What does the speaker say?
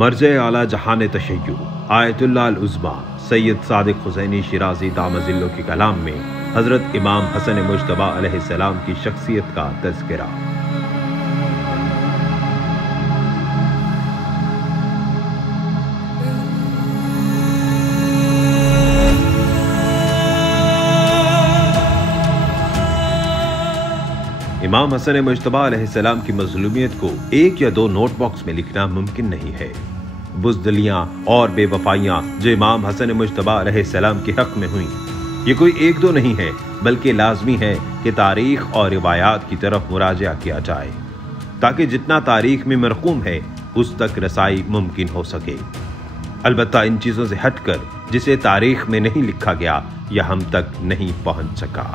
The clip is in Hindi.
मर्ज़े आला जहान तशय्युअ आयतुल्लाह अल उज़्मा सैयद सादिक हुसैनी शिराज़ी दामजिल्लो के कलाम में हज़रत इमाम हसन मुज्तबा अलैहिस्सलाम की शख्सियत का तज़किरा। इमाम हसन मुज्तबा अलैहिस्सलाम की मज़लूमियत को एक या दो नोट बॉक्स में लिखना मुमकिन नहीं है। बुज़दिलियाँ और बेवफाइयाँ जो इमाम हसन मुज्तबा अलैहिस्सलाम के हक़ में हुई, ये कोई एक दो नहीं है, बल्कि लाजमी है कि तारीख़ और रिवायात की तरफ मुराजा किया जाए, ताकि जितना तारीख़ में मरक़ूम है उस तक रसाई मुमकिन हो सके। अलबत्ता इन चीज़ों से हटकर जिसे तारीख़ में नहीं लिखा गया या हम तक नहीं पहुँच सका।